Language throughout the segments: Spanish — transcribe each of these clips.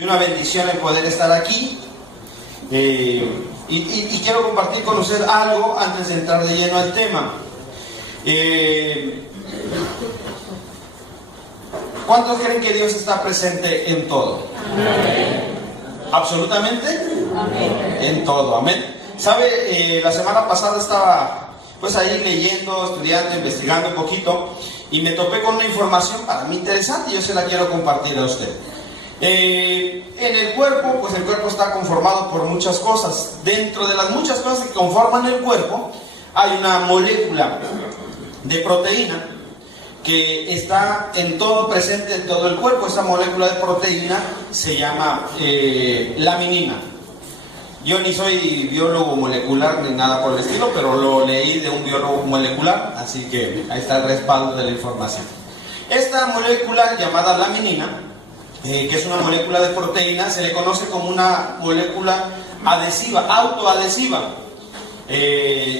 Una bendición el poder estar aquí y quiero compartir con usted algo antes de entrar de lleno al tema. ¿Cuántos creen que Dios está presente en todo? Amén. ¿Absolutamente? Amén. En todo, amén. ¿Sabe? La semana pasada estaba pues ahí leyendo, estudiando, investigando un poquito y me topé con una información para mí interesante y yo se la quiero compartir a usted. En el cuerpo, pues el cuerpo está conformado por muchas cosas. Dentro de las muchas cosas que conforman el cuerpo hay una molécula de proteína que está en todo, presente en todo el cuerpo. Esa molécula de proteína se llama laminina. Yo ni soy biólogo molecular ni nada por el estilo, pero lo leí de un biólogo molecular, así que ahí está el respaldo de la información. Esta molécula llamada laminina, que es una molécula de proteína, se le conoce como una molécula adhesiva, autoadhesiva.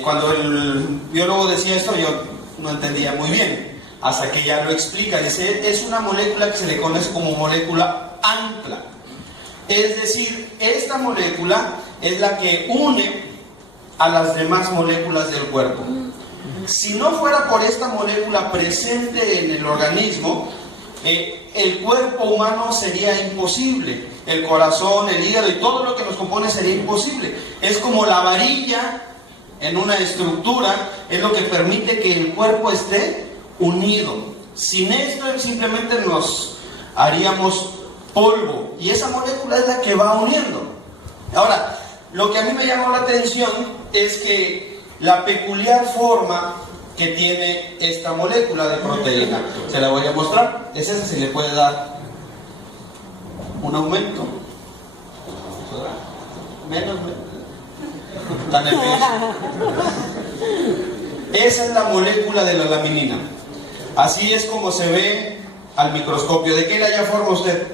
Cuando el biólogo decía esto, yo no entendía muy bien, hasta que ya lo explica. Dice, es una molécula que se le conoce como molécula ancla. Es decir, esta molécula es la que une a las demás moléculas del cuerpo. Si no fuera por esta molécula presente en el organismo, el cuerpo humano sería imposible. El corazón, el hígado y todo lo que nos compone sería imposible. Es como la varilla en una estructura, es lo que permite que el cuerpo esté unido. Sin esto simplemente nos haríamos polvo, y esa molécula es la que va uniendo. Ahora, lo que a mí me llamó la atención es que la peculiar forma que tiene esta molécula de proteína, se la voy a mostrar, es esa. Se le puede dar un aumento, menos, tan nervioso. Esa es la molécula de la laminina. Así es como se ve al microscopio. ¿De qué la haya forma usted?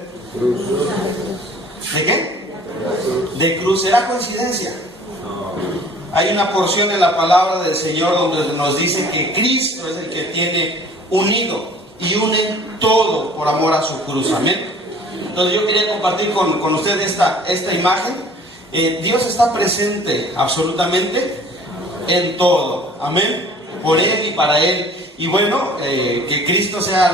¿De qué? De cruz. ¿Será coincidencia? Hay una porción en la palabra del Señor donde nos dice que Cristo es el que tiene unido y une todo por amor a su cruz. Amén. Entonces yo quería compartir con usted esta imagen. Dios está presente absolutamente en todo. Amén. Por Él y para Él. Y bueno, que Cristo sea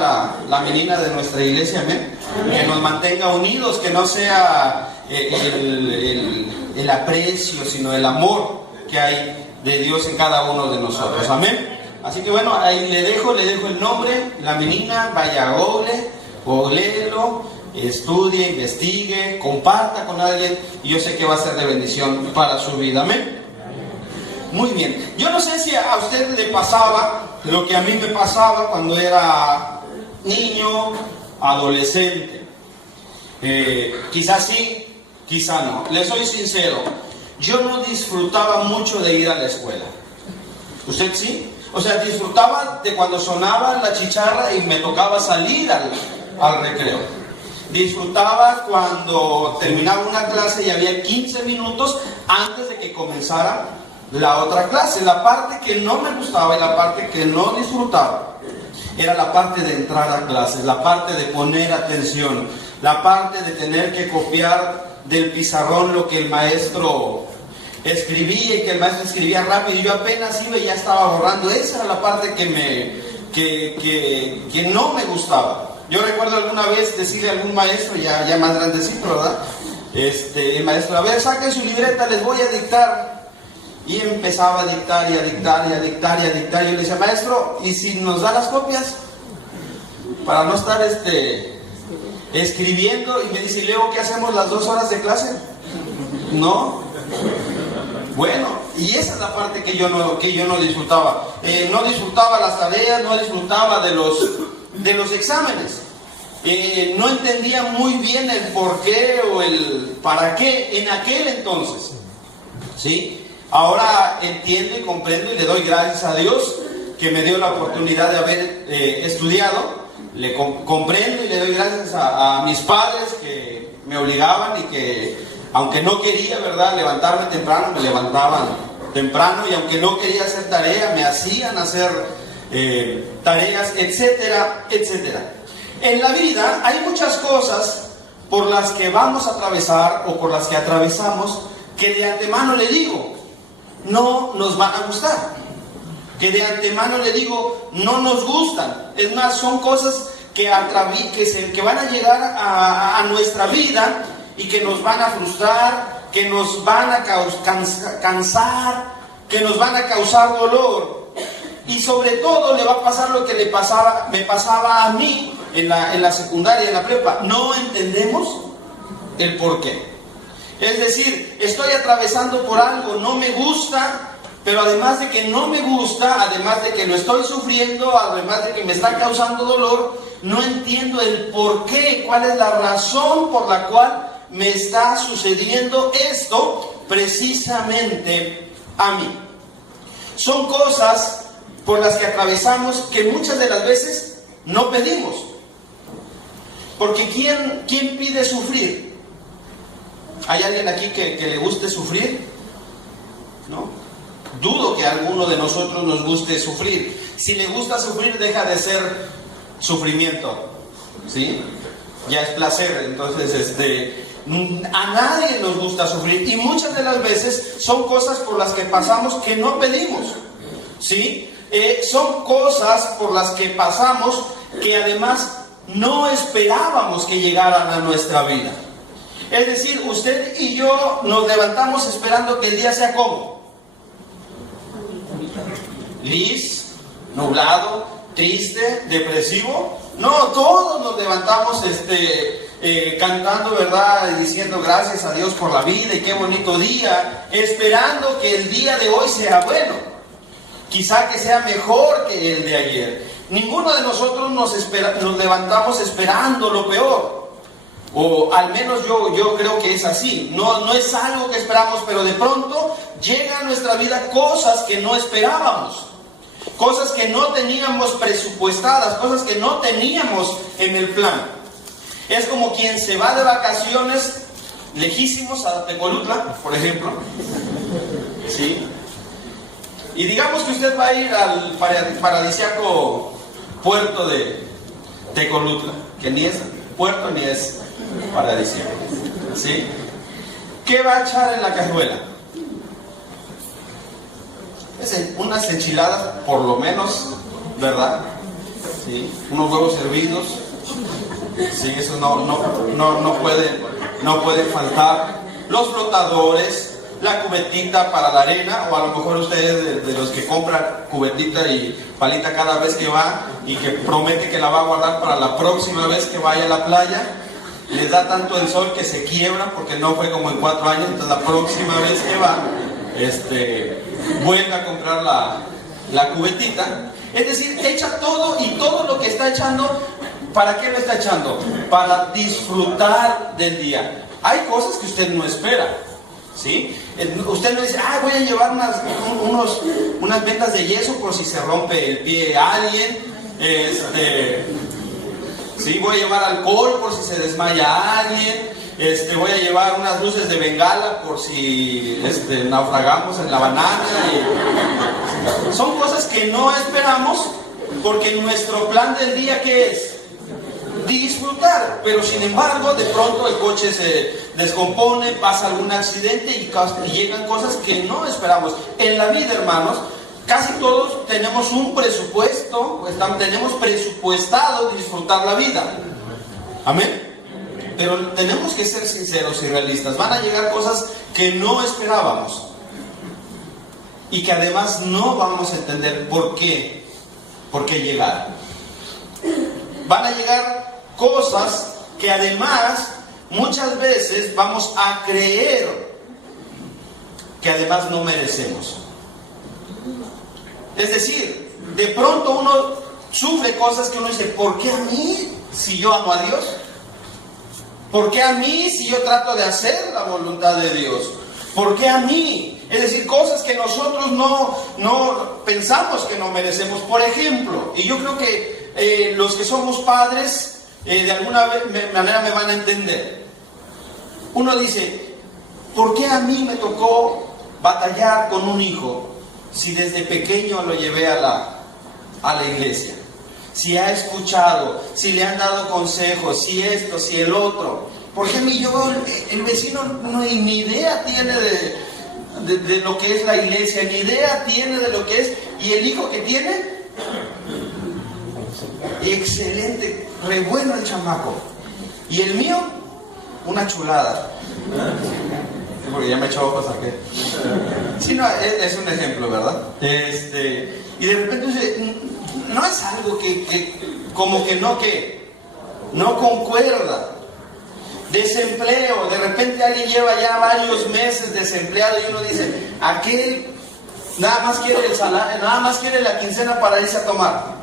la menina de nuestra iglesia, amén. Que nos mantenga unidos, que no sea el aprecio, sino el amor que hay de Dios en cada uno de nosotros, amén. Así que bueno, ahí le dejo el nombre, la menina, vaya a googleelo, estudie, investigue, comparta con alguien, y yo sé que va a ser de bendición para su vida, amén. Muy bien, yo no sé si a usted le pasaba lo que a mí me pasaba cuando era niño, adolescente. Quizás sí, quizás no. Le soy sincero, yo no disfrutaba mucho de ir a la escuela. ¿Usted sí? O sea, disfrutaba de cuando sonaba la chicharra y me tocaba salir al recreo. Disfrutaba cuando terminaba una clase y había 15 minutos antes de que comenzara la otra clase. La parte que no me gustaba y la parte que no disfrutaba era la parte de entrar a clases, la parte de poner atención, la parte de tener que copiar del pizarrón lo que el maestro escribía, y que el maestro escribía rápido y yo apenas iba y ya estaba borrando. Esa era la parte que no me gustaba. Yo recuerdo alguna vez decirle a algún maestro, ya más grandecito, ¿verdad? El maestro, a ver, saquen su libreta, les voy a dictar. Y empezaba a dictar y a dictar y a dictar y a dictar. Y yo le decía, maestro, ¿y si nos da las copias? Para no estar escribiendo. Y me dice, ¿y luego qué hacemos las 2 horas de clase? No. Bueno, y esa es la parte que yo no disfrutaba. No disfrutaba las tareas, no disfrutaba de los exámenes. No entendía muy bien el por qué o el para qué en aquel entonces. ¿Sí? Ahora entiendo y comprendo y le doy gracias a Dios que me dio la oportunidad de haber estudiado. Le comprendo y le doy gracias a mis padres que me obligaban y que, aunque no quería, ¿verdad?, levantarme temprano, me levantaban temprano, y aunque no quería hacer tarea, me hacían hacer tareas, etcétera, etcétera. En la vida hay muchas cosas por las que vamos a atravesar o por las que atravesamos, que de antemano le digo, no nos van a gustar. Que de antemano le digo, no nos gustan. Es más, son cosas que van a llegar a nuestra vida y que nos van a frustrar, que nos van a cansar, que nos van a causar dolor. Y sobre todo le va a pasar lo que me pasaba a mí en la secundaria, en la prepa. No entendemos el por qué. Es decir, estoy atravesando por algo, no me gusta, pero además de que no me gusta, además de que lo estoy sufriendo, además de que me está causando dolor, no entiendo el por qué, cuál es la razón por la cual me está sucediendo esto precisamente a mí. Son cosas por las que atravesamos que muchas de las veces no pedimos. Porque ¿quién pide sufrir? ¿Hay alguien aquí que le guste sufrir? ¿No? Dudo que a alguno de nosotros nos guste sufrir. Si le gusta sufrir, deja de ser sufrimiento, ¿sí? Ya es placer. Entonces, a nadie nos gusta sufrir. Y muchas de las veces son cosas por las que pasamos que no pedimos, ¿sí? Son cosas por las que pasamos que además no esperábamos que llegaran a nuestra vida. Es decir, usted y yo nos levantamos esperando que el día sea como gris, nublado, triste, depresivo. No, todos nos levantamos cantando, ¿verdad? Diciendo gracias a Dios por la vida y qué bonito día, esperando que el día de hoy sea bueno, quizá que sea mejor que el de ayer. Ninguno de nosotros nos levantamos esperando lo peor. O al menos yo creo que es así. No es algo que esperamos, pero de pronto llegan a nuestra vida cosas que no esperábamos. Cosas que no teníamos presupuestadas, cosas que no teníamos en el plan. Es como quien se va de vacaciones lejísimos a Tecolutla, por ejemplo. ¿Sí? Y digamos que usted va a ir al paradisíaco puerto de Tecolutla, que ni es puerto ni es paradisíaco. ¿Sí? ¿Qué va a echar en la cazuela? Unas enchiladas, por lo menos, ¿verdad? ¿Sí? Unos huevos hervidos. Sí, eso no puede faltar. Los flotadores, la cubetita para la arena, o a lo mejor ustedes de los que compran cubetita y palita cada vez que va y que promete que la va a guardar para la próxima vez que vaya a la playa, les da tanto el sol que se quiebran porque no fue como en 4 años, entonces la próxima vez que va, vuelve a comprar la cubetita. Es decir, echa todo, y todo lo que está echando, ¿para qué lo está echando? Para disfrutar del día. Hay cosas que usted no espera, ¿sí? Usted no dice, voy a llevar unas vendas de yeso por si se rompe el pie a alguien, ¿sí? Voy a llevar alcohol por si se desmaya alguien, voy a llevar unas luces de bengala por si naufragamos en la banana. Son cosas que no esperamos, porque nuestro plan del día, ¿qué es? Disfrutar. Pero sin embargo, de pronto el coche se descompone, pasa algún accidente y llegan cosas que no esperamos. En la vida, hermanos, casi todos tenemos un presupuesto, tenemos presupuestado disfrutar la vida. Amén. Pero tenemos que ser sinceros y realistas. Van a llegar cosas que no esperábamos y que además no vamos a entender por qué llegaron. Van a llegar cosas que además muchas veces vamos a creer que además no merecemos. Es decir, de pronto uno sufre cosas que uno dice, ¿por qué a mí si yo amo a Dios? ¿Por qué a mí si yo trato de hacer la voluntad de Dios? ¿Por qué a mí? Es decir, cosas que nosotros no pensamos que no merecemos. Por ejemplo, y yo creo que los que somos padres de alguna manera me van a entender. Uno dice, ¿por qué a mí me tocó batallar con un hijo si desde pequeño lo llevé a la iglesia? Si ha escuchado, si le han dado consejos, si esto, si el otro. ¿Por qué el vecino ni idea tiene de lo que es la iglesia, ni idea tiene de lo que es, y el hijo que tiene, excelente, re bueno el chamaco, y el mío, una chulada? Porque ya me echó ojos a que... Sí, no, es un ejemplo, ¿verdad? Y de repente dice, no es algo que como que no concuerda. Desempleo, de repente alguien lleva ya varios meses desempleado y uno dice, aquel nada más quiere el salario, nada más quiere la quincena para irse a tomar.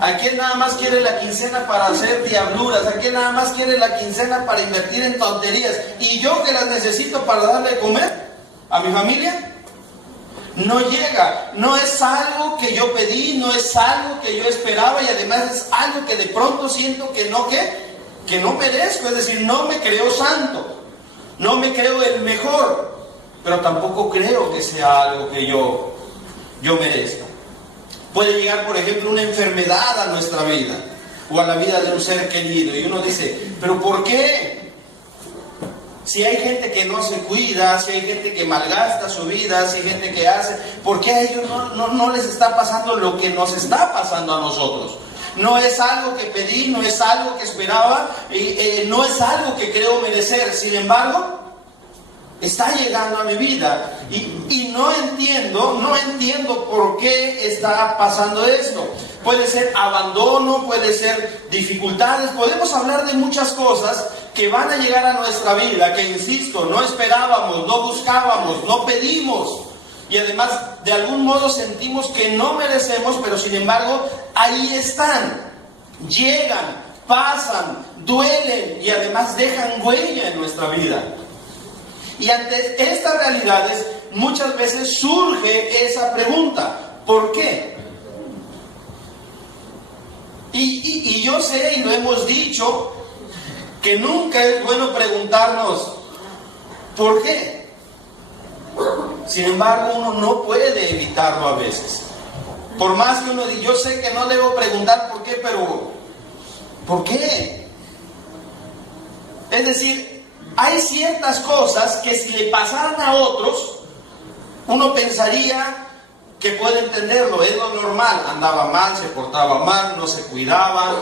Aquel nada más quiere la quincena para hacer diabluras. Aquel nada más quiere la quincena para invertir en tonterías. Y yo que las necesito para darle de comer a mi familia, no llega. No es algo que yo pedí, no es algo que yo esperaba, y además es algo que de pronto siento que no merezco. Es decir, no me creo santo, no me creo el mejor, pero tampoco creo que sea algo que yo merezca. Puede llegar, por ejemplo, una enfermedad a nuestra vida o a la vida de un ser querido, y uno dice, ¿pero por qué? Si hay gente que no se cuida, si hay gente que malgasta su vida, si hay gente que hace, ¿por qué a ellos no les está pasando lo que nos está pasando a nosotros? No es algo que pedí, no es algo que esperaba, no es algo que creo merecer. Sin embargo, está llegando a mi vida y no entiendo por qué está pasando esto. Puede ser abandono, puede ser dificultades, podemos hablar de muchas cosas que van a llegar a nuestra vida, que insisto, no esperábamos, no buscábamos, no pedimos, y además de algún modo sentimos que no merecemos, pero sin embargo ahí están, llegan, pasan, duelen y además dejan huella en nuestra vida. Y ante estas realidades muchas veces surge esa pregunta, ¿por qué? Y yo sé, y lo hemos dicho, que nunca es bueno preguntarnos ¿por qué? Sin embargo, uno no puede evitarlo a veces. Por más que uno diga, yo sé que no debo preguntar por qué, pero ¿por qué? Es decir, hay ciertas cosas que si le pasaran a otros, uno pensaría que puede entenderlo, es lo normal. Andaba mal, se portaba mal, no se cuidaba,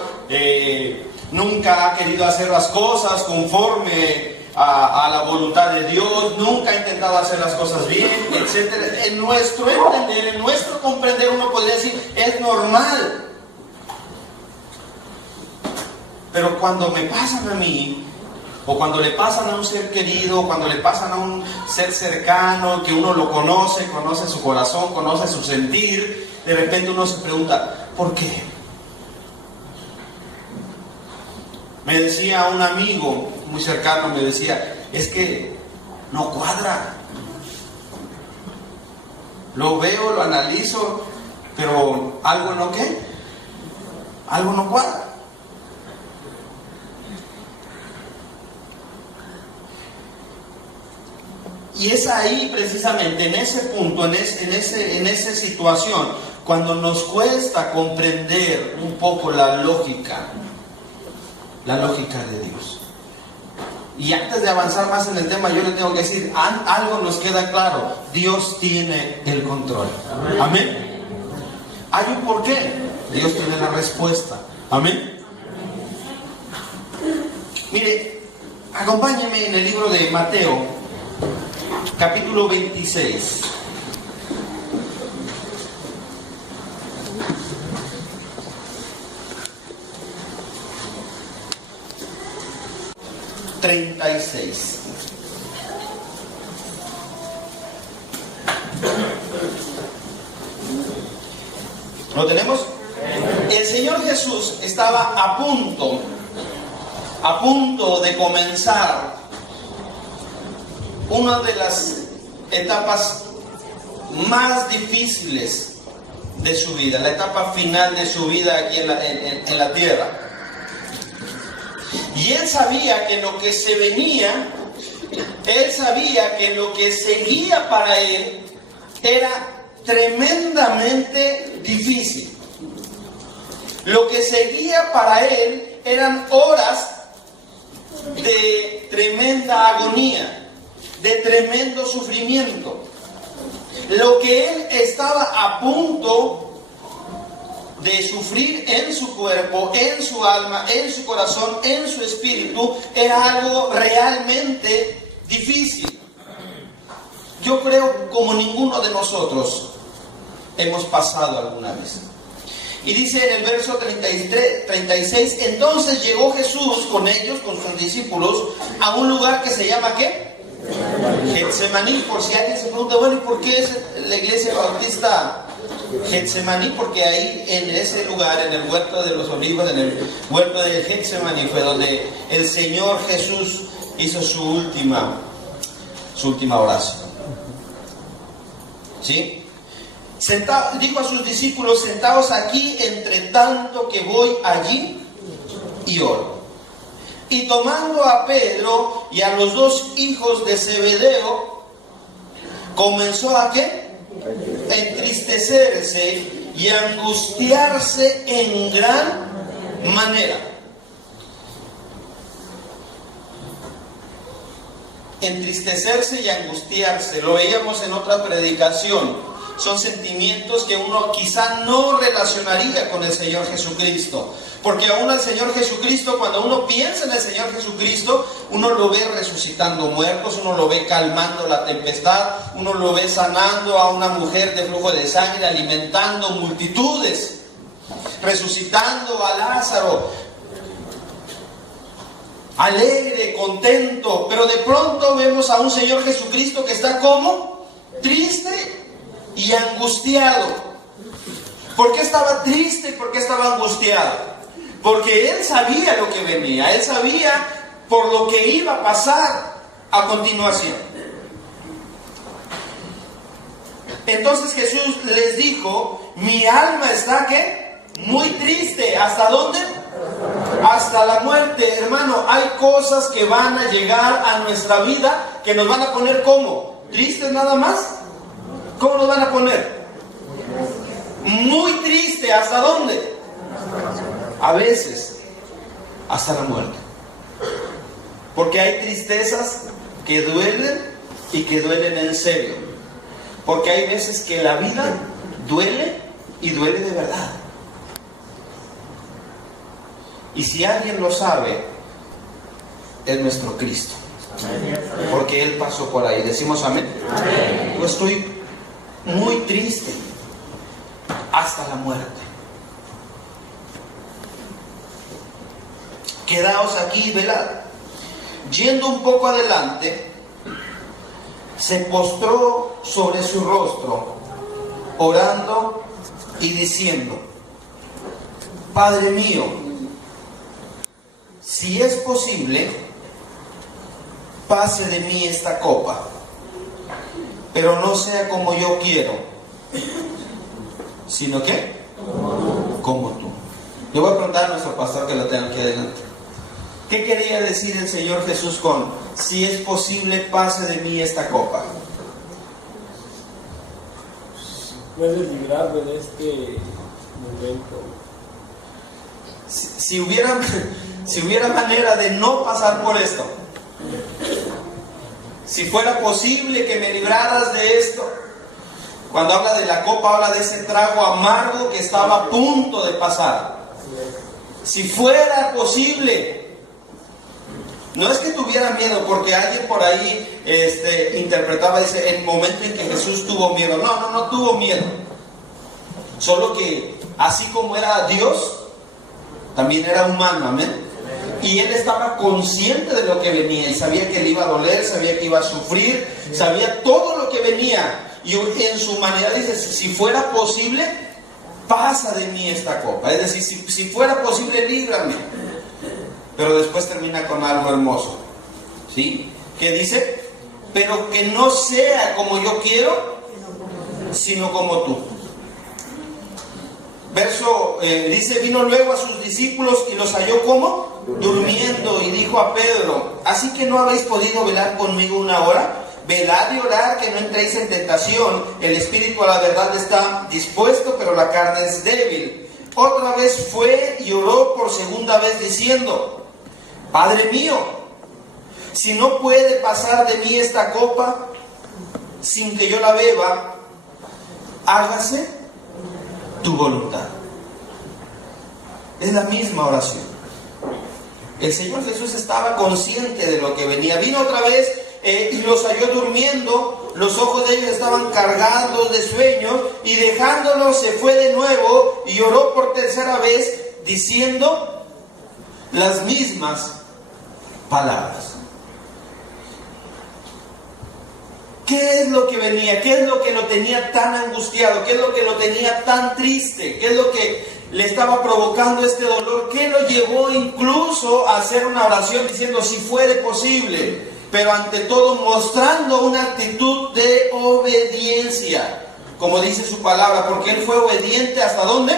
nunca ha querido hacer las cosas conforme a la voluntad de Dios, nunca ha intentado hacer las cosas bien, etc. En nuestro entender, en nuestro comprender, uno podría decir, es normal. Pero cuando me pasan a mí, o cuando le pasan a un ser querido, cuando le pasan a un ser cercano, que uno lo conoce su corazón, conoce su sentir, de repente uno se pregunta, ¿por qué? Me decía un amigo muy cercano, me decía, es que no cuadra. Lo veo, lo analizo, pero algo no qué, algo no cuadra. Y es ahí precisamente, en ese punto, en esa situación, cuando nos cuesta comprender un poco la lógica de Dios. Y antes de avanzar más en el tema, yo le tengo que decir, algo nos queda claro, Dios tiene el control. Amén. Hay un porqué, Dios tiene la respuesta. Amén. Mire, acompáñeme en el libro de Mateo, capítulo 26. ¿Lo tenemos? El Señor Jesús estaba a punto de comenzar una de las etapas más difíciles de su vida, la etapa final de su vida aquí en la tierra. Y Él sabía que lo que se venía, Él sabía que lo que seguía para Él era tremendamente difícil. Lo que seguía para Él eran horas de tremenda agonía, de tremendo sufrimiento. Lo que él estaba a punto de sufrir en su cuerpo, en su alma, en su corazón, en su espíritu, era algo realmente difícil. Yo creo como ninguno de nosotros hemos pasado alguna vez. Y dice en el verso 36, entonces llegó Jesús con ellos, con sus discípulos, a un lugar que se llama ¿qué? Getsemaní. Por si alguien se pregunta, bueno, ¿y por qué es la iglesia bautista Getsemaní? Porque ahí en ese lugar, en el huerto de los olivos, en el huerto de Getsemaní, fue donde el Señor Jesús hizo su última oración. ¿Sí? Dijo a sus discípulos, sentaos aquí entre tanto que voy allí y oro. Y tomando a Pedro y a los dos hijos de Zebedeo, comenzó a ¿qué? A entristecerse y a angustiarse en gran manera. Entristecerse y angustiarse, lo veíamos en otra predicación. Son sentimientos que uno quizá no relacionaría con el Señor Jesucristo. Porque aún al Señor Jesucristo, cuando uno piensa en el Señor Jesucristo, uno lo ve resucitando muertos, uno lo ve calmando la tempestad, uno lo ve sanando a una mujer de flujo de sangre, alimentando multitudes, resucitando a Lázaro, alegre, contento. Pero de pronto vemos a un Señor Jesucristo que está como triste y angustiado. ¿Por qué estaba triste y por qué estaba angustiado? Porque él sabía lo que venía, él sabía por lo que iba a pasar a continuación. Entonces Jesús les dijo, mi alma está ¿qué? Muy triste. ¿Hasta dónde? Hasta la muerte. Hermano, hay cosas que van a llegar a nuestra vida que nos van a poner ¿cómo? ¿Tristes nada más? ¿Cómo nos van a poner? Muy triste. ¿Hasta dónde? A veces, hasta la muerte. Porque hay tristezas que duelen y que duelen en serio. Porque hay veces que la vida duele y duele de verdad. Y si alguien lo sabe, es nuestro Cristo. Porque Él pasó por ahí. Decimos amén. Yo estoy muy triste hasta la muerte. Quedaos aquí y velad. Yendo un poco adelante, se postró sobre su rostro, orando y diciendo, Padre mío, si es posible, pase de mí esta copa, pero no sea como yo quiero, sino que como tú. Le voy a preguntar a nuestro pastor que lo tenga aquí adelante. ¿Qué quería decir el Señor Jesús con si es posible pase de mí esta copa? Puedes librarme de este momento. Si hubiera manera de no pasar por esto, si fuera posible que me libraras de esto. Cuando habla de la copa, habla de ese trago amargo que estaba a punto de pasar. Si fuera posible. No es que tuviera miedo, porque alguien por ahí interpretaba, dice, el momento en que Jesús tuvo miedo. No tuvo miedo. Solo que así como era Dios, también era humano, amén. Y él estaba consciente de lo que venía y sabía que le iba a doler, sabía que iba a sufrir, sabía todo lo que venía. Y en su humanidad dice, si fuera posible, pasa de mí esta copa. Es decir, si fuera posible, líbrame. Pero después termina con algo hermoso, ¿sí? ¿Qué dice? Pero que no sea como yo quiero, sino como tú. Verso, dice, vino luego a sus discípulos y los halló ¿cómo? Durmiendo, y dijo a Pedro, ¿así que no habéis podido velar conmigo una hora? Velad y orad que no entréis en tentación. El espíritu a la verdad está dispuesto, pero la carne es débil. Otra vez fue y oró por segunda vez diciendo, Padre mío, si no puede pasar de mí esta copa sin que yo la beba, hágase tu voluntad. Es la misma oración. El Señor Jesús estaba consciente de lo que venía. Vino otra vez y los halló durmiendo. Los ojos de ellos estaban cargados de sueño, y dejándolos se fue de nuevo y oró por tercera vez, diciendo las mismas palabras. ¿Qué es lo que venía? ¿Qué es lo que lo tenía tan angustiado? ¿Qué es lo que lo tenía tan triste? ¿Qué es lo que le estaba provocando este dolor? ¿Qué lo llevó incluso a hacer una oración diciendo si fuere posible? Pero ante todo mostrando una actitud de obediencia, como dice su palabra, porque él fue obediente ¿hasta dónde?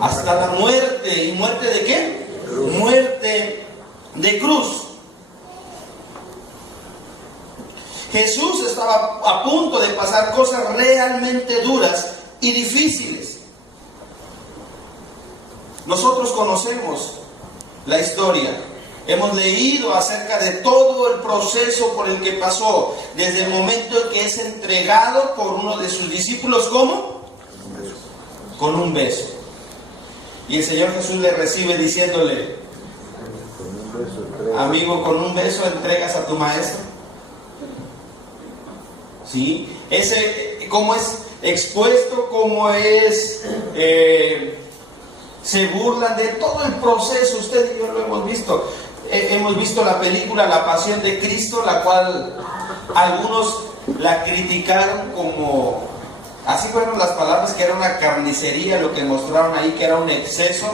Hasta la muerte. ¿Y muerte de qué? Muerte de cruz. Jesús estaba a punto de pasar cosas realmente duras y difíciles. Nosotros conocemos la historia. Hemos leído acerca de todo el proceso por el que pasó, desde el momento en que es entregado por uno de sus discípulos. ¿Cómo? Con un beso. Y el Señor Jesús le recibe diciéndole: amigo, con un beso entregas a tu maestro. ¿Sí? Cómo es expuesto, cómo es, se burlan de todo el proceso. Usted y yo lo hemos visto. Hemos visto la película La Pasión de Cristo, la cual algunos la criticaron como, así fueron las palabras, que era una carnicería lo que mostraron ahí, que era un exceso,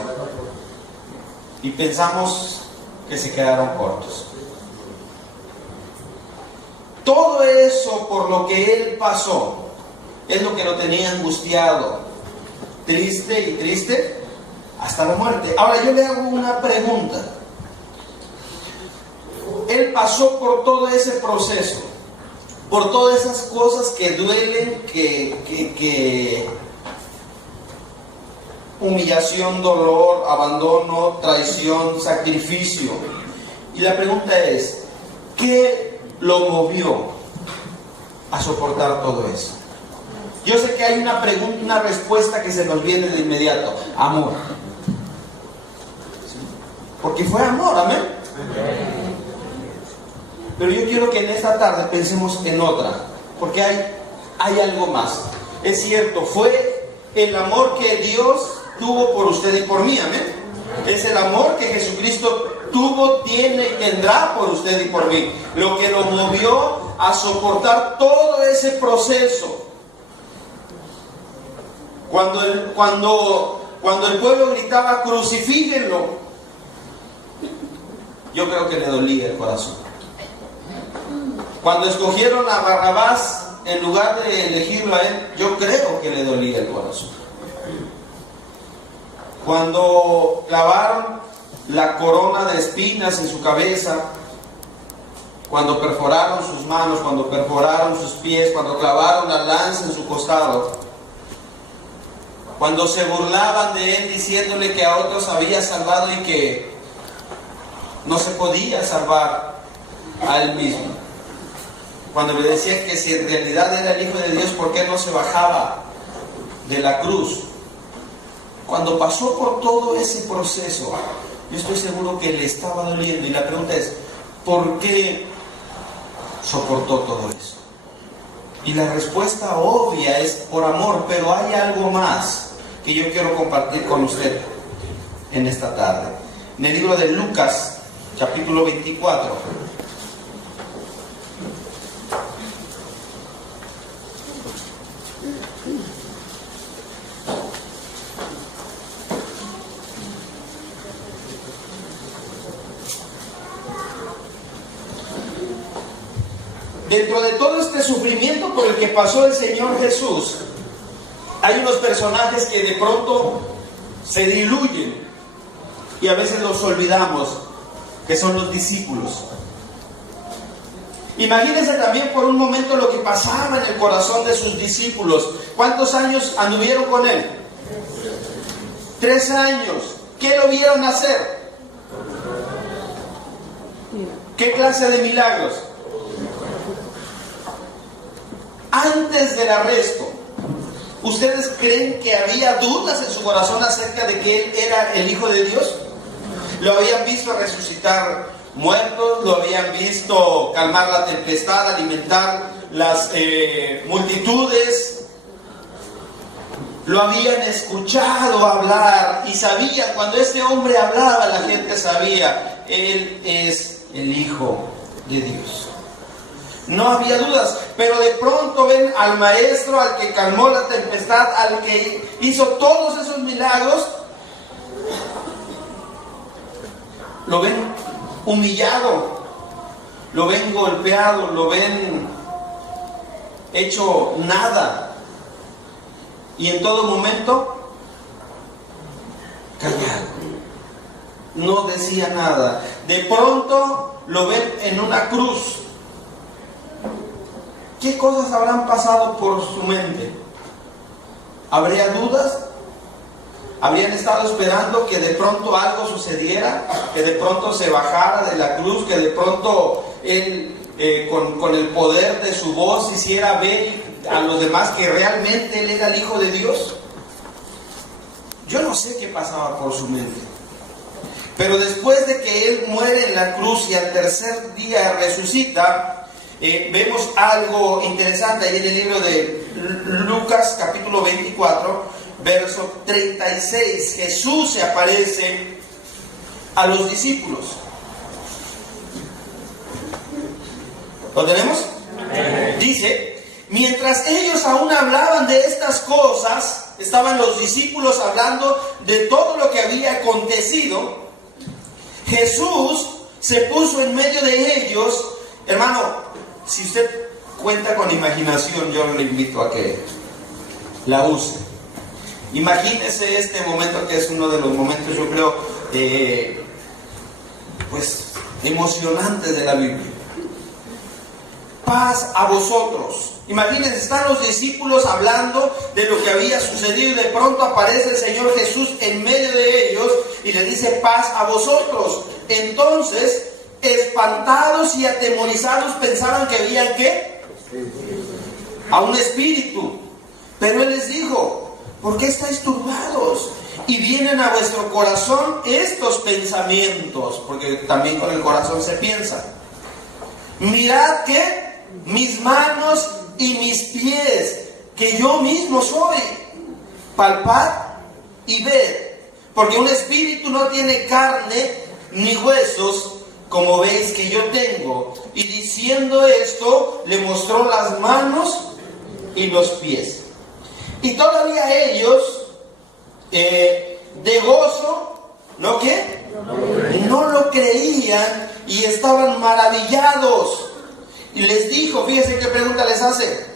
y pensamos que se quedaron cortos. Todo eso por lo que él pasó es lo que lo tenía angustiado, triste y triste hasta la muerte. Ahora yo le hago una pregunta. Él pasó por todo ese proceso, por todas esas cosas que duelen, que humillación, dolor, abandono, traición, sacrificio. Y la pregunta es, ¿qué lo movió a soportar todo eso? Yo sé que hay una pregunta, una respuesta que se nos viene de inmediato: amor. Porque fue amor, amén. Pero yo quiero que en esta tarde pensemos en otra, porque hay algo más. Es cierto, fue el amor que Dios tuvo por usted y por mí, amén. Es el amor que Jesucristo tuvo, tiene y tendrá por usted y por mí, lo que lo movió a soportar todo ese proceso. Cuando el pueblo gritaba crucifíquenlo, yo creo que le dolía el corazón. Cuando escogieron a Barrabás en lugar de elegirlo a él, yo creo que le dolía el corazón. Cuando clavaron la corona de espinas en su cabeza, cuando perforaron sus manos, cuando perforaron sus pies, cuando clavaron la lanza en su costado, cuando se burlaban de él diciéndole que a otros había salvado y que no se podía salvar a él mismo, cuando le decían que si en realidad era el Hijo de Dios, ¿por qué no se bajaba de la cruz? Cuando pasó por todo ese proceso, yo estoy seguro que le estaba doliendo. Y la pregunta es, ¿por qué soportó todo eso? Y la respuesta obvia es por amor, pero hay algo más que yo quiero compartir con usted en esta tarde. En el libro de Lucas, capítulo 24. Dentro de todo este sufrimiento por el que pasó el Señor Jesús, hay unos personajes que de pronto se diluyen y a veces los olvidamos, que son los discípulos. Imagínense también por un momento lo que pasaba en el corazón de sus discípulos. ¿Cuántos años anduvieron con él? 3 años. ¿Qué lo vieron hacer? ¿Qué clase de milagros? Antes del arresto, ¿ustedes creen que había dudas en su corazón acerca de que Él era el Hijo de Dios? Lo habían visto resucitar muertos, lo habían visto calmar la tempestad, alimentar las multitudes, lo habían escuchado hablar y sabían, cuando este hombre hablaba, la gente sabía, Él es el Hijo de Dios. No había dudas, pero de pronto ven al maestro, al que calmó la tempestad, al que hizo todos esos milagros, lo ven humillado, lo ven golpeado, lo ven hecho nada, y en todo momento callado, no decía nada. De pronto lo ven en una cruz. ¿Qué cosas habrán pasado por su mente? ¿Habría dudas? ¿Habrían estado esperando que de pronto algo sucediera? ¿Que de pronto se bajara de la cruz? ¿Que de pronto Él, con el poder de su voz, hiciera ver a los demás que realmente Él era el Hijo de Dios? Yo no sé qué pasaba por su mente. Pero después de que Él muere en la cruz y al tercer día resucita, vemos algo interesante ahí en el libro de Lucas capítulo 24, verso 36. Jesús se aparece a los discípulos. ¿Lo tenemos? Dice: mientras ellos aún hablaban de estas cosas, estaban los discípulos hablando de todo lo que había acontecido. Jesús se puso en medio de ellos. Hermano, si usted cuenta con imaginación, yo le invito a que la use. Imagínese este momento, que es uno de los momentos, yo creo, pues emocionantes de la Biblia. Paz a vosotros. Imagínense, están los discípulos hablando de lo que había sucedido y de pronto aparece el Señor Jesús en medio de ellos y le dice: paz a vosotros. Entonces, espantados y atemorizados, pensaban que había ¿qué? A un espíritu. Pero Él les dijo: ¿por qué estáis turbados? Y vienen a vuestro corazón estos pensamientos, porque también con el corazón se piensa. Mirad que mis manos y mis pies, que yo mismo soy. Palpad y ved, porque un espíritu no tiene carne ni huesos, como veis que yo tengo. Y diciendo esto, le mostró las manos y los pies. Y todavía ellos, de gozo, ¿no qué? No lo creían y estaban maravillados. Y les dijo, fíjense qué pregunta les hace.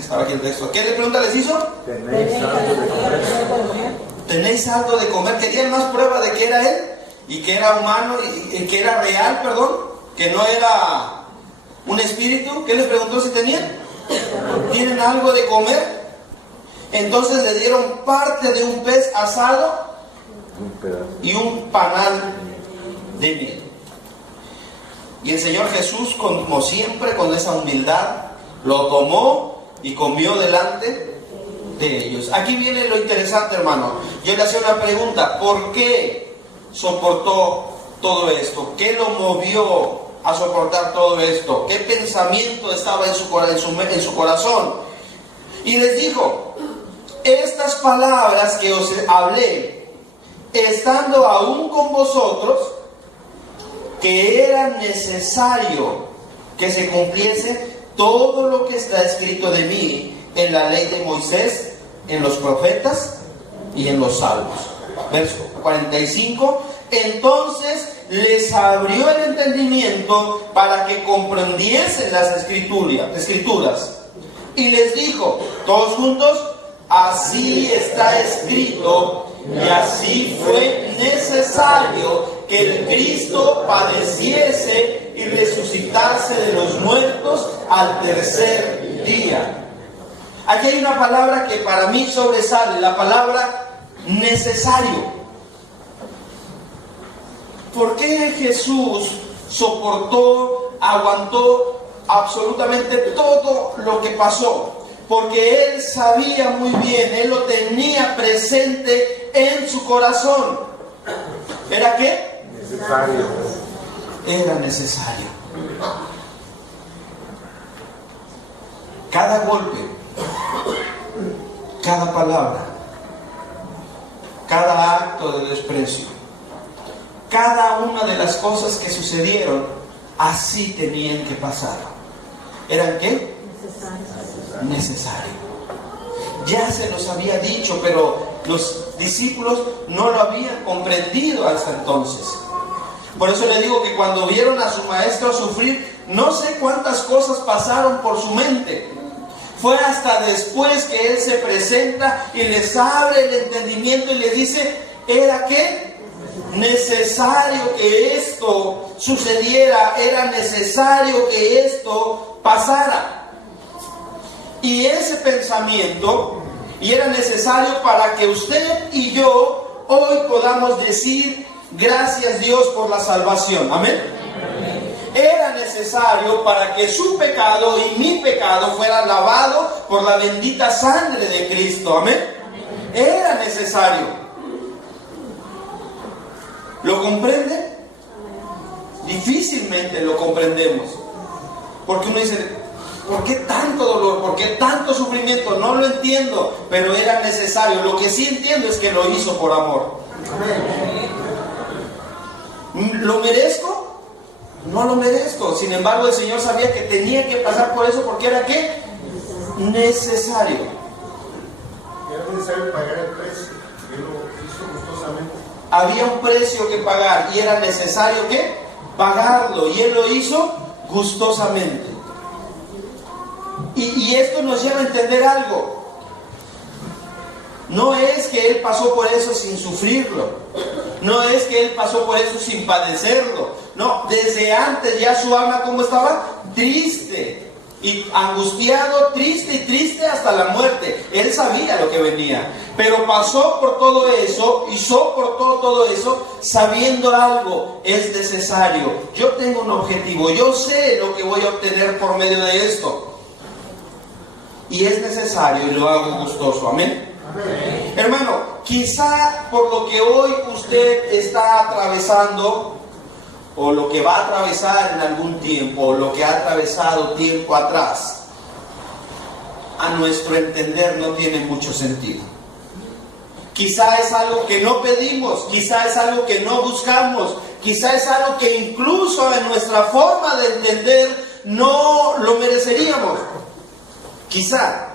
Estaba aquí el texto. ¿Qué le pregunta les hizo? ¿Tenéis algo de comer? ¿Tenéis algo de comer? Querían más prueba de que era Él y que era humano y que era real, perdón, que no era un espíritu. ¿Qué les preguntó si tenían? ¿Tienen algo de comer? Entonces le dieron parte de un pez asado y un panal de miel. Y el Señor Jesús, como siempre, con esa humildad, lo tomó y comió delante de ellos. Aquí viene lo interesante, hermano. Yo le hacía una pregunta: ¿por qué soportó todo esto? ¿Qué lo movió a soportar todo esto? ¿Qué pensamiento estaba en su corazón? Y les dijo: estas palabras que os hablé, estando aún con vosotros, que era necesario que se cumpliese todo lo que está escrito de mí en la ley de Moisés, en los profetas y en los salmos. Verso 45. Entonces les abrió el entendimiento para que comprendiesen las escrituras. Y les dijo, todos juntos: así está escrito, y así fue necesario que el Cristo padeciese y resucitase de los muertos al tercer día. Aquí hay una palabra que para mí sobresale, la palabra necesario. ¿Por qué Jesús soportó, aguantó absolutamente todo lo que pasó. Porque Él sabía muy bien, Él lo tenía presente en su corazón. ¿Era qué? Necesario. Era necesario. Cada golpe, cada palabra, cada acto de desprecio, cada una de las cosas que sucedieron, así tenían que pasar. ¿Eran qué? Necesario. Ya se los había dicho, pero los discípulos no lo habían comprendido hasta entonces. Por eso le digo que cuando vieron a su maestro sufrir, no sé cuántas cosas pasaron por su mente. Fue hasta después que Él se presenta y les abre el entendimiento y les dice, ¿era qué? Necesario que esto sucediera, era necesario que esto pasara. Y ese pensamiento, y era necesario para que usted y yo hoy podamos decir, gracias Dios por la salvación. Amén. Era necesario para que su pecado y mi pecado fuera lavado por la bendita sangre de Cristo. Amén. Era necesario. ¿Lo comprende? Difícilmente lo comprendemos. Porque uno dice, ¿por qué tanto dolor? ¿Por qué tanto sufrimiento? No lo entiendo, pero era necesario. Lo que sí entiendo es que lo hizo por amor. ¿Lo merezco? No lo merezco. Sin embargo, el Señor sabía que tenía que pasar por eso porque era ¿qué? Necesario. Era necesario pagar el precio. Él lo hizo gustosamente. Había un precio que pagar y era necesario ¿qué? Pagarlo. Y Él lo hizo gustosamente. Y esto nos lleva a entender algo. No es que Él pasó por eso sin sufrirlo. No es que Él pasó por eso sin padecerlo. No, desde antes ya su alma, ¿cómo estaba? Triste y angustiado, triste y triste hasta la muerte. Él sabía lo que venía. Pero pasó por todo eso y soportó todo eso sabiendo algo. Es necesario. Yo tengo un objetivo. Yo sé lo que voy a obtener por medio de esto. Y es necesario y lo hago gustoso. Amén. Amén. Hermano, quizá por lo que hoy usted está atravesando, o lo que va a atravesar en algún tiempo, o lo que ha atravesado tiempo atrás, a nuestro entender no tiene mucho sentido. Quizá es algo que no pedimos, quizá es algo que no buscamos, quizá es algo que incluso en nuestra forma de entender no lo mereceríamos. Quizá.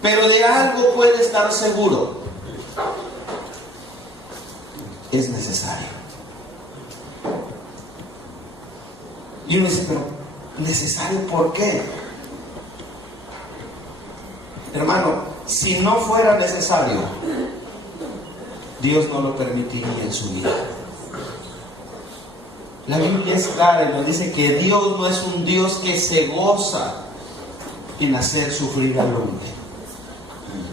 Pero de algo puede estar seguro. Es necesario. Y uno dice, pero ¿necesario por qué? Hermano, si no fuera necesario, Dios no lo permitiría en su vida. La Biblia es clara y nos dice que Dios no es un Dios que se goza en hacer sufrir al hombre.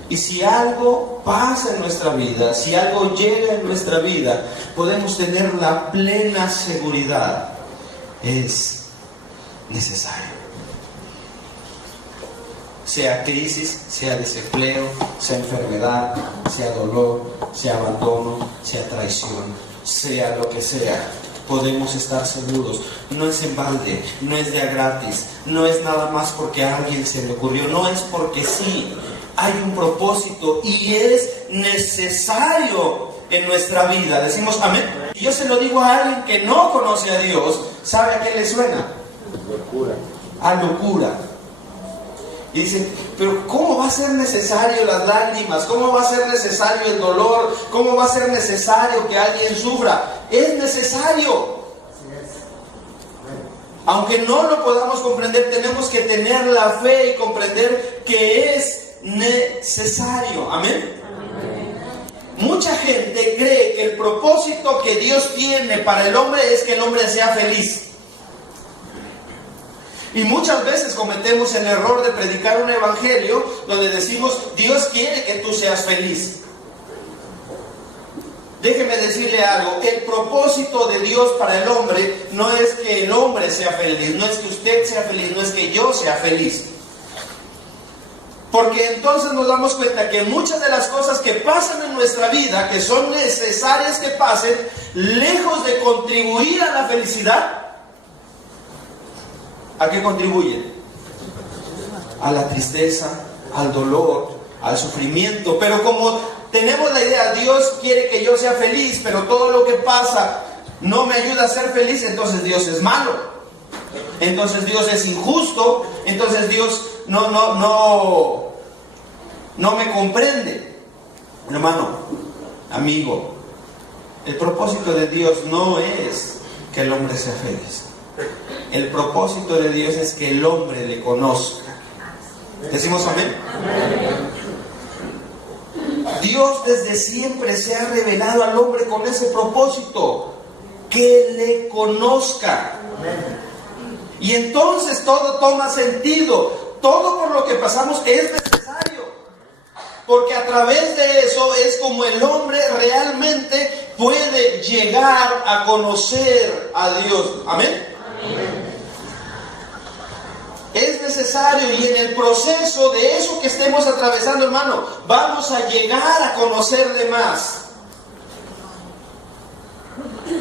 Y si algo pasa en nuestra vida, si algo llega en nuestra vida, podemos tener la plena seguridad. Es necesario. Sea crisis, sea desempleo, sea enfermedad, sea dolor, sea abandono, sea traición, sea lo que sea, podemos estar seguros. No es en balde, no es de a gratis, no es nada más porque a alguien se le ocurrió, no es porque sí. Hay un propósito y es necesario en nuestra vida. Decimos amén. Y yo se lo digo a alguien que no conoce a Dios, ¿sabe a qué le suena? Locura. A locura. Y dicen, pero ¿cómo va a ser necesario las lágrimas? ¿Cómo va a ser necesario el dolor? ¿Cómo va a ser necesario que alguien sufra? Es necesario. Aunque no lo podamos comprender, tenemos que tener la fe y comprender que es necesario. Amén. Mucha gente cree que el propósito que Dios tiene para el hombre es que el hombre sea feliz. Y muchas veces cometemos el error de predicar un evangelio donde decimos, Dios quiere que tú seas feliz. déjeme decirle algo, el propósito de Dios para el hombre no es que el hombre sea feliz, no es que usted sea feliz, no es que yo sea feliz. Porque entonces nos damos cuenta que muchas de las cosas que pasan en nuestra vida, que son necesarias que pasen, lejos de contribuir a la felicidad, ¿a qué contribuyen? A la tristeza, al dolor, al sufrimiento. Pero como tenemos la idea, Dios quiere que yo sea feliz, pero todo lo que pasa no me ayuda a ser feliz, entonces Dios es malo. Entonces Dios es injusto, entonces Dios no me comprende. Hermano, amigo, el propósito de Dios no es que el hombre sea feliz. El propósito de Dios es que el hombre le conozca. ¿Decimos amén? Dios desde siempre se ha revelado al hombre con ese propósito, que le conozca. Y entonces todo toma sentido. Todo por lo que pasamos es necesario, porque a través de eso es como el hombre realmente puede llegar a conocer a Dios. Amén. Es necesario, y en el proceso de eso que estemos atravesando, hermano, vamos a llegar a conocerle más.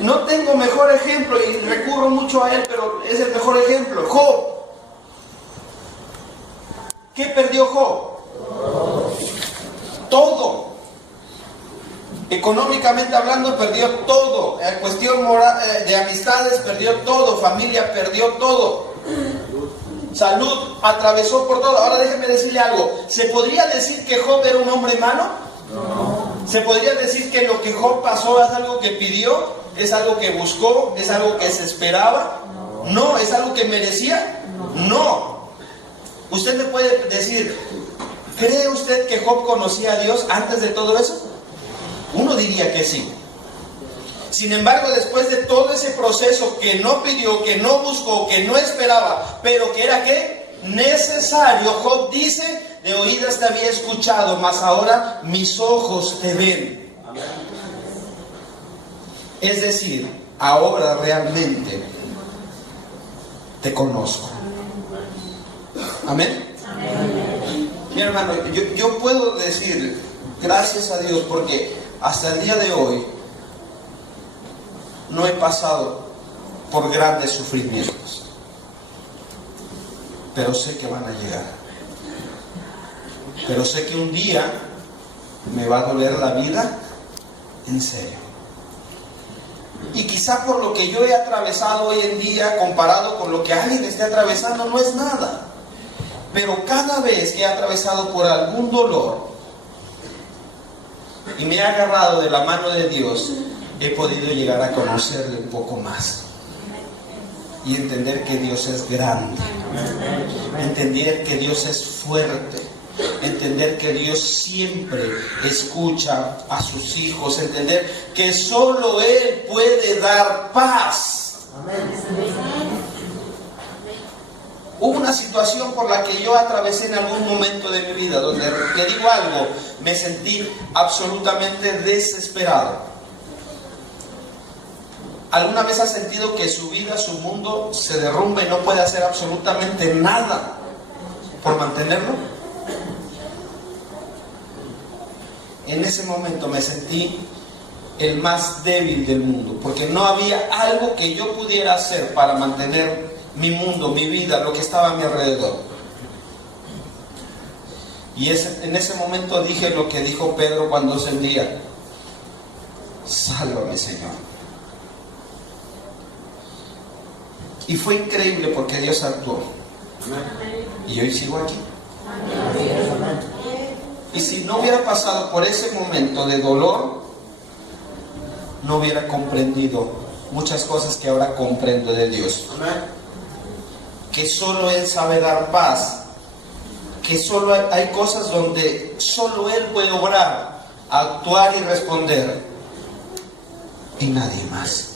No tengo mejor ejemplo y recurro mucho a él, pero es el mejor ejemplo. Job. ¿Qué perdió Job? Todo. Económicamente hablando, perdió todo. En cuestión moral, de amistades, perdió todo. Familia, perdió todo. Salud, atravesó por todo. Ahora déjeme decirle algo. ¿Se podría decir que Job era un hombre malo? No. ¿Se podría decir que lo que Job pasó es algo que pidió? ¿Es algo que buscó? ¿Es algo que se esperaba? No. ¿Es algo que merecía? No. Usted me puede decir, ¿cree usted que Job conocía a Dios antes de todo eso? Uno diría que sí. Sin embargo, después de todo ese proceso que no pidió, que no buscó, que no esperaba, pero que era ¿qué? Necesario, Job dice, de oídas te había escuchado, mas ahora mis ojos te ven. Es decir, ahora realmente te conozco. Amén. Mi hermano, yo puedo decir gracias a Dios porque hasta el día de hoy no he pasado por grandes sufrimientos, pero sé que van a llegar. Pero sé que un día me va a doler la vida en serio. Y quizá por lo que yo he atravesado hoy en día, comparado con lo que alguien esté atravesando, no es nada. Pero cada vez que he atravesado por algún dolor y me he agarrado de la mano de Dios, he podido llegar a conocerle un poco más y entender que Dios es grande, entender que Dios es fuerte, entender que Dios siempre escucha a sus hijos, entender que solo Él puede dar paz. Hubo una situación por la que yo atravesé en algún momento de mi vida, donde, le digo algo, me sentí absolutamente desesperado. ¿Alguna vez ha sentido que su vida, su mundo se derrumba y no puede hacer absolutamente nada por mantenerlo? En ese momento me sentí el más débil del mundo, porque no había algo que yo pudiera hacer para mantener mi mundo, mi vida, lo que estaba a mi alrededor. Y en ese momento dije lo que dijo Pedro cuando ascendía: sálvame, Señor. Y fue increíble porque Dios actuó. Y hoy sigo aquí. Y si no hubiera pasado por ese momento de dolor, no hubiera comprendido muchas cosas que ahora comprendo de Dios. Que solo Él sabe dar paz. Que solo hay cosas donde solo Él puede obrar, actuar y responder, y nadie más.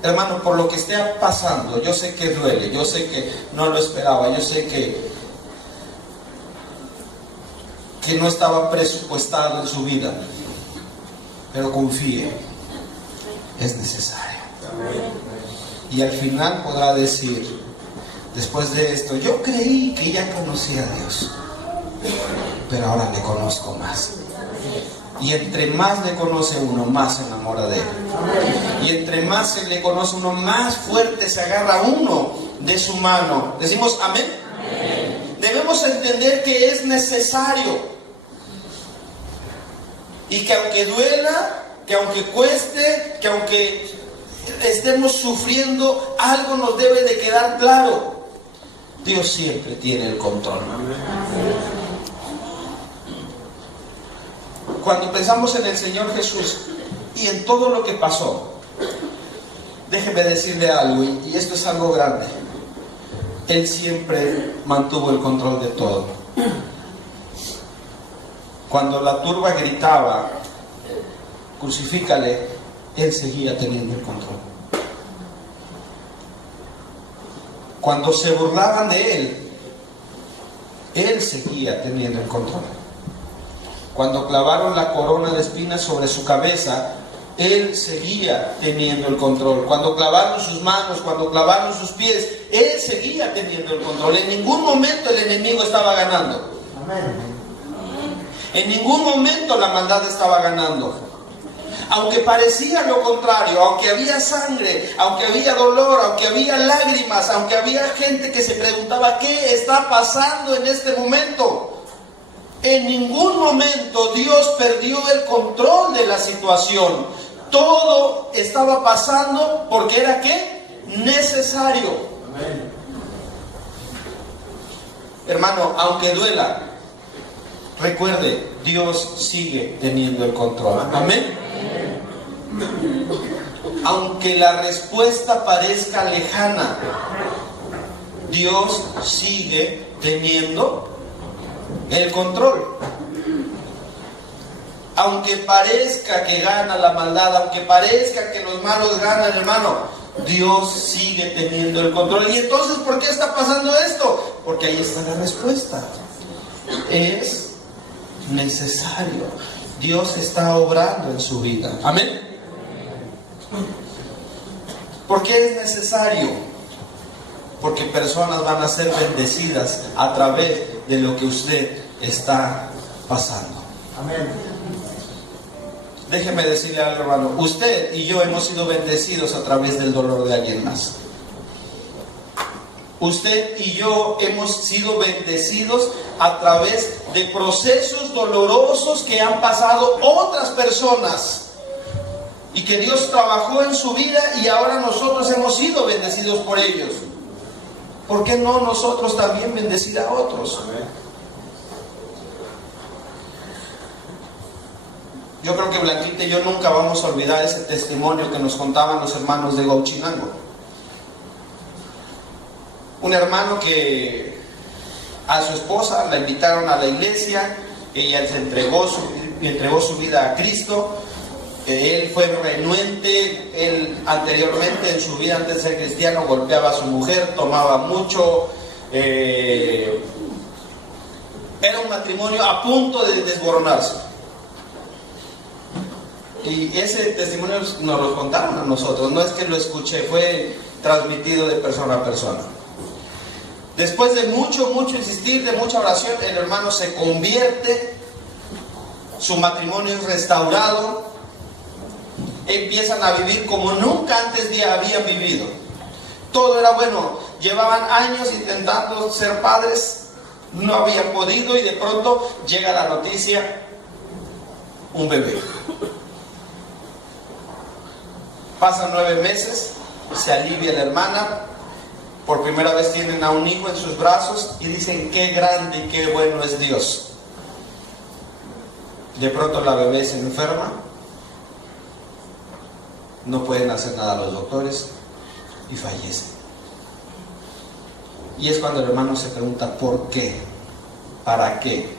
Hermano, por lo que esté pasando, yo sé que duele, yo sé que no lo esperaba, yo sé que no estaba presupuestado en su vida. pero confíe, es necesario. Y al final podrá decir, después de esto, yo creí que ya conocía a Dios, pero ahora le conozco más. Y entre más le conoce uno, más se enamora de él. Y entre más se le conoce uno, más fuerte se agarra uno de su mano. ¿Decimos amén? Debemos entender que es necesario. Y que aunque duela, que aunque cueste, que aunque estemos sufriendo, algo nos debe de quedar claro. Dios siempre tiene el control. Cuando pensamos en el Señor Jesús y en todo lo que pasó, déjeme decirle algo, y esto es algo grande. Él siempre mantuvo el control de todo. Cuando la turba gritaba, crucifícale, Él seguía teniendo el control. Cuando se burlaban de Él seguía teniendo el control. Cuando clavaron la corona de espinas sobre su cabeza, Él seguía teniendo el control. Cuando clavaron sus manos, cuando clavaron sus pies, Él seguía teniendo el control. En ningún momento el enemigo estaba ganando. En ningún momento la maldad estaba ganando. Aunque parecía lo contrario, aunque había sangre, aunque había dolor, aunque había lágrimas, aunque había gente que se preguntaba ¿qué está pasando en este momento? En ningún momento Dios perdió el control de la situación. Todo estaba pasando porque era ¿qué? Necesario. Amén. Hermano, aunque duela, recuerde, Dios sigue teniendo el control. Amén. Aunque la respuesta parezca lejana, Dios sigue teniendo el control. Aunque parezca que gana la maldad, aunque parezca que los malos ganan, hermano, Dios sigue teniendo el control. ¿Y entonces por qué está pasando esto? Porque ahí está la respuesta. Es necesario. Dios está obrando en su vida. Amén. ¿Por qué es necesario? Porque personas van a ser bendecidas a través de lo que usted está pasando. Amén. Déjeme decirle algo, hermano. Usted y yo hemos sido bendecidos a través del dolor de alguien más. Usted y yo hemos sido bendecidos a través de procesos dolorosos que han pasado otras personas y que Dios trabajó en su vida y ahora nosotros hemos sido bendecidos por ellos. ¿Por qué no nosotros también bendecir a otros? Yo creo que Blanquita y yo nunca vamos a olvidar ese testimonio que nos contaban los hermanos de Huachinango. Un hermano que a su esposa la invitaron a la iglesia, ella se entregó su vida a Cristo. Él fue renuente, él anteriormente en su vida, antes de ser cristiano, golpeaba a su mujer, tomaba mucho, era un matrimonio a punto de desmoronarse. Y ese testimonio nos lo contaron a nosotros, no es que lo escuché, fue transmitido de persona a persona. Después de mucho insistir, de mucha oración, el hermano se convierte, su matrimonio es restaurado, empiezan a vivir como nunca antes habían vivido. Todo era bueno, llevaban años intentando ser padres, no habían podido y de pronto llega la noticia, un bebé. Pasan 9 meses, se alivia la hermana, por primera vez tienen a un hijo en sus brazos y dicen qué grande y qué bueno es Dios. De pronto la bebé se enferma, no pueden hacer nada los doctores y fallece. Y es cuando el hermano se pregunta ¿por qué? ¿Para qué?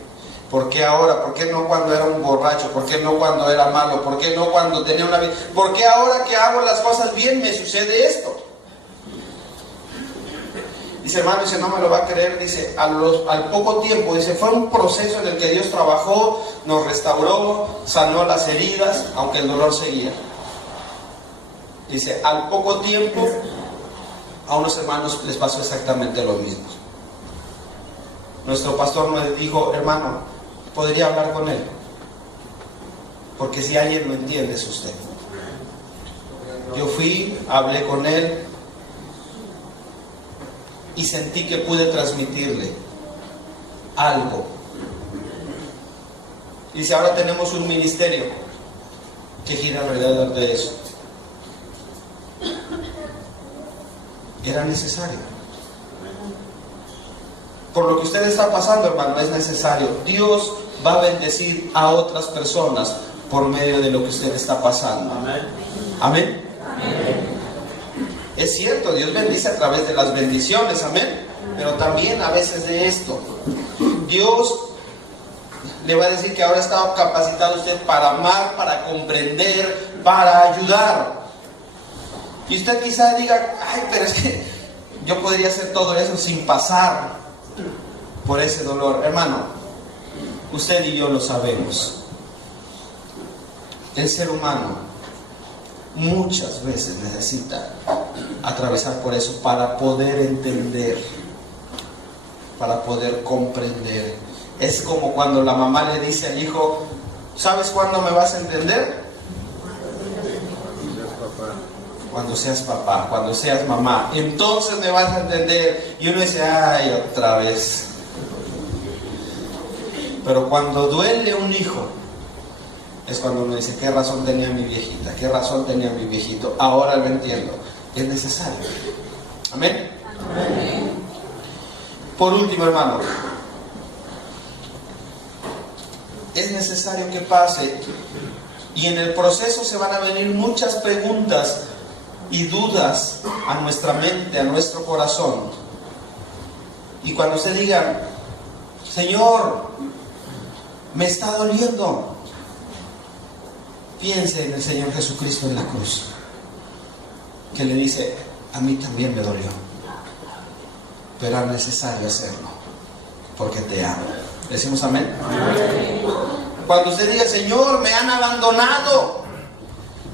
¿Por qué ahora? ¿Por qué no cuando era un borracho? ¿Por qué no cuando era malo? ¿Por qué no cuando tenía una vida? ¿Por qué ahora que hago las cosas bien me sucede esto? Dice, hermano, dice, no me lo va a creer, dice, al poco tiempo, dice, fue un proceso en el que Dios trabajó, nos restauró, sanó las heridas, aunque el dolor seguía. Dice, al poco tiempo, a unos hermanos les pasó exactamente lo mismo. Nuestro pastor me dijo, hermano, ¿podría hablar con él? Porque si alguien lo entiende es usted. Yo fui, hablé con él y sentí que pude transmitirle algo. Dice, ahora tenemos un ministerio que gira alrededor de eso. Era necesario. Por lo que usted está pasando, hermano, es necesario. Dios va a bendecir a otras personas por medio de lo que usted está pasando. Amén. Amén. Amén. Es cierto, Dios bendice a través de las bendiciones, amén. Pero también a veces de esto. Dios le va a decir que ahora está capacitado usted para amar, para comprender, para ayudar. Y usted quizá diga, ay, pero es que yo podría hacer todo eso sin pasar por ese dolor. Hermano, usted y yo lo sabemos. El ser humano muchas veces necesita atravesar por eso para poder entender, para poder comprender. Es como cuando la mamá le dice al hijo, ¿sabes cuándo me vas a entender? Cuando seas papá, cuando seas mamá, entonces me vas a entender. Y uno dice, ay, otra vez. Pero cuando duele un hijo, es cuando uno dice, ¿qué razón tenía mi viejita? ¿Qué razón tenía mi viejito? Ahora lo entiendo. Es necesario. Amén. Amén. Por último, hermano, es necesario que pase, y en el proceso se van a venir muchas preguntas y dudas a nuestra mente, a nuestro corazón. Y cuando usted diga, Señor, me está doliendo, piense en el Señor Jesucristo en la cruz, que le dice, a mí también me dolió, pero era necesario hacerlo, porque te amo. ¿Decimos amén? Amén. Cuando usted diga, Señor, me han abandonado,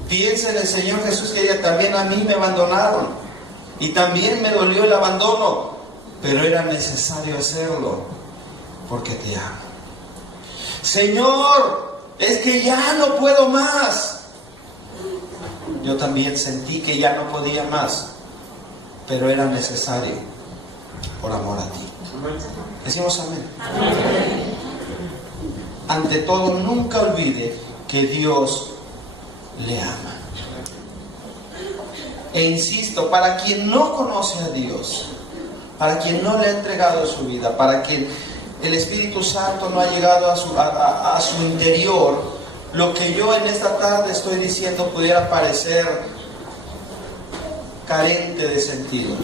piense en el Señor Jesús, que ella también a mí me abandonaron, y también me dolió el abandono, pero era necesario hacerlo, porque te amo. Señor, es que ya no puedo más. Yo también sentí que ya no podía más, pero era necesario por amor a ti. Decimos amén. Amén. Ante todo, nunca olvide que Dios le ama. E insisto, para quien no conoce a Dios, para quien no le ha entregado su vida, para quien el Espíritu Santo no ha llegado a su interior, lo que yo en esta tarde estoy diciendo pudiera parecer carente de sentido,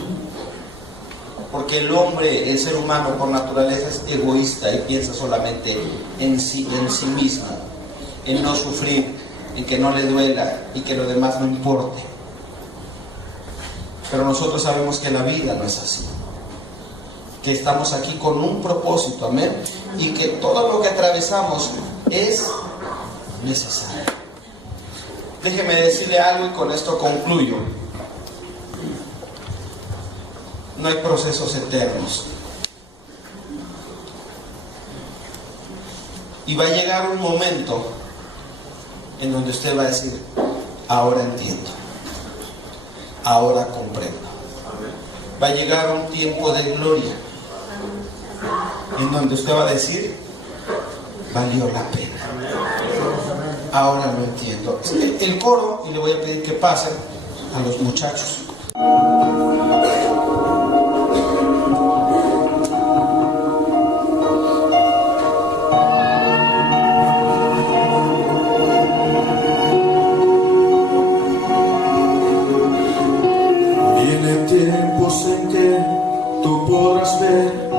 porque el hombre, el ser humano por naturaleza es egoísta y piensa solamente en sí mismo, en no sufrir, en que no le duela y que lo demás no importe. Pero nosotros sabemos que la vida no es así, que estamos aquí con un propósito, amén, y que todo lo que atravesamos es necesario. Déjeme decirle algo y con esto concluyo. No hay procesos eternos. Y va a llegar un momento en donde usted va a decir, ahora entiendo, ahora comprendo. Va a llegar un tiempo de gloria en donde usted va a decir, valió la pena. Ahora lo entiendo. El coro, y le voy a pedir que pasen a los muchachos. Vienen tiempos en que tú podrás ver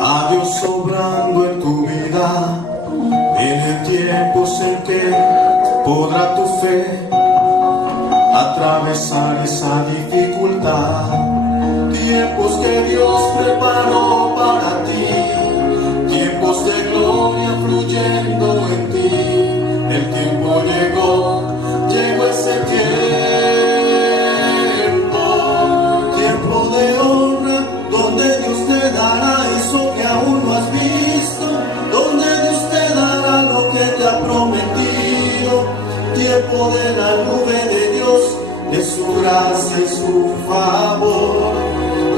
a Dios obrando en tu vida. Vienen tiempos en que podrá tu fe atravesar esa dificultad. tiempos que Dios preparó para ti, tiempos de gloria fluyendo en ti. El tiempo llegó, llegó ese tiempo de honra, donde Dios te dará eso que aún no has visto, donde Dios te dará lo que te ha prometido, tiempo de la nube de Dios, de su gracia y su favor,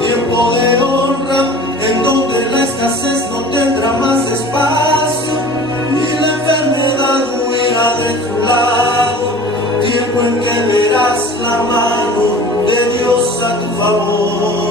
tiempo de honra, en donde la escasez no tendrá más espacio, ni la enfermedad huirá de tu lado, tiempo en que verás la mano de Dios a tu favor.